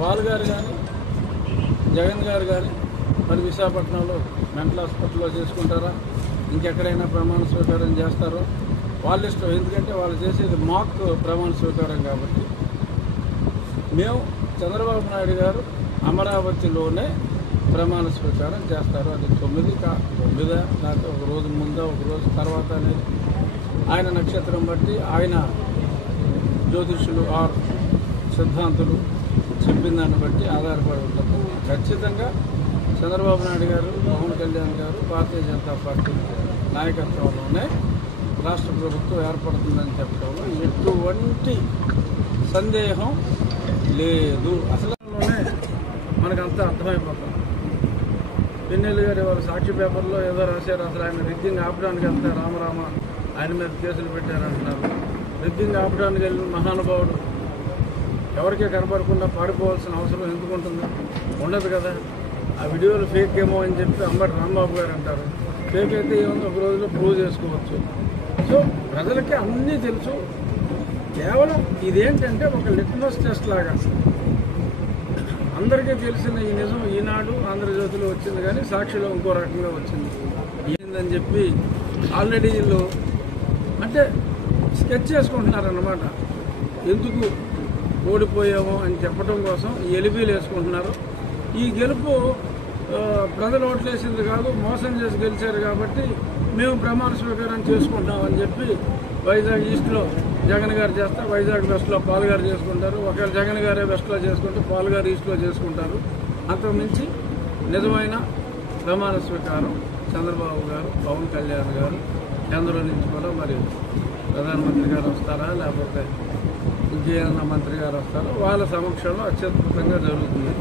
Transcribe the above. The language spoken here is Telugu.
పాల్ గారు కానీ జగన్ గారు కానీ మరి విశాఖపట్నంలో మెంటల్ హాస్పిటల్లో చేసుకుంటారా, ఇంకెక్కడైనా ప్రమాణ స్వీకారం చేస్తారో వాళ్ళ ఇష్టం. ఎందుకంటే వాళ్ళు చేసేది మాక్ ప్రమాణ స్వీకారం కాబట్టి. మేము చంద్రబాబు నాయుడు గారు అమరావతిలోనే ప్రమాణ స్వీకారం చేస్తారు. అది 9 లేకపోతే ఒక రోజు ముందా ఒక రోజు తర్వాత అనేది ఆయన నక్షత్రం బట్టి ఆయన జ్యోతిష్యులు ఆర్ సిద్ధాంతులు చెప్పిన దాన్ని బట్టి ఆధారపడి ఉంటుంది. ఖచ్చితంగా చంద్రబాబు నాయుడు గారు, పవన్ కళ్యాణ్ గారు భారతీయ జనతా పార్టీ నాయకత్వంలోనే రాష్ట్ర ప్రభుత్వం ఏర్పడుతుందని చెప్పడంలో ఎటువంటి సందేహం లేదు. అసలులోనే మనకంతా అర్థమైపోతుంది. పిన్నెల్లి గారు వాళ్ళ సాక్షి పేపర్లో ఏదో రాశారు. అసలు ఆయన రిగ్గింగ్ ఆపడానికి వెళ్తే రామరామ ఆయన మీద కేసులు పెట్టారంటున్నారు. రిగ్గింగ్ ఆపడానికి వెళ్ళిన మహానుభావుడు ఎవరికే కనపడకుండా పారిపోవాల్సిన అవసరం ఎందుకుంటుంది? ఉండదు కదా. ఆ వీడియోలు ఫేక్ ఏమో అని చెప్పి అంబటి రాంబాబు గారు అంటారు. ఫేక్ అయితే ఏముంది, ఒక రోజులో ప్రూవ్ చేసుకోవచ్చు. సో ప్రజలకి అన్నీ తెలుసు. కేవలం ఇదేంటంటే ఒక లిట్మస్ టెస్ట్ లాగా అందరికీ తెలిసిన ఈ నిజం ఈనాడు ఆంధ్రజ్యోతిలో వచ్చింది, కానీ సాక్షిలో ఇంకో రకంగా వచ్చింది. ఏందని చెప్పి ఆల్రెడీ వీళ్ళు అంటే స్కెచ్ చేసుకుంటున్నారన్నమాట. ఎందుకు ఓడిపోయామో అని చెప్పడం కోసం ఎలిబీలు వేసుకుంటున్నారు. ఈ గెలుపు ప్రజలు ఓట్లేసింది కాదు, మోసం చేసి గెలిచారు కాబట్టి మేము ప్రమాణ స్వీకారం చేసుకుంటామని చెప్పి వైజాగ్ ఈస్ట్లో జగన్ గారు చేస్తారు, వైజాగ్ వెస్ట్లో పాల్ గారు చేసుకుంటారు. ఒకవేళ జగన్ గారే వెస్ట్లో చేసుకుంటే పాల్ గారు ఈస్ట్లో చేసుకుంటారు. అంతకుమించి నిజమైన ప్రమాణ స్వీకారం చంద్రబాబు గారు, పవన్ కళ్యాణ్ గారు, కేంద్రం నుంచి కూడా మరి ప్రధానమంత్రి గారు వస్తారా లేకపోతే ఇంకేమైనా మంత్రి గారు వస్తారో వాళ్ళ సమక్షంలో అత్యద్భుతంగా జరుగుతుంది.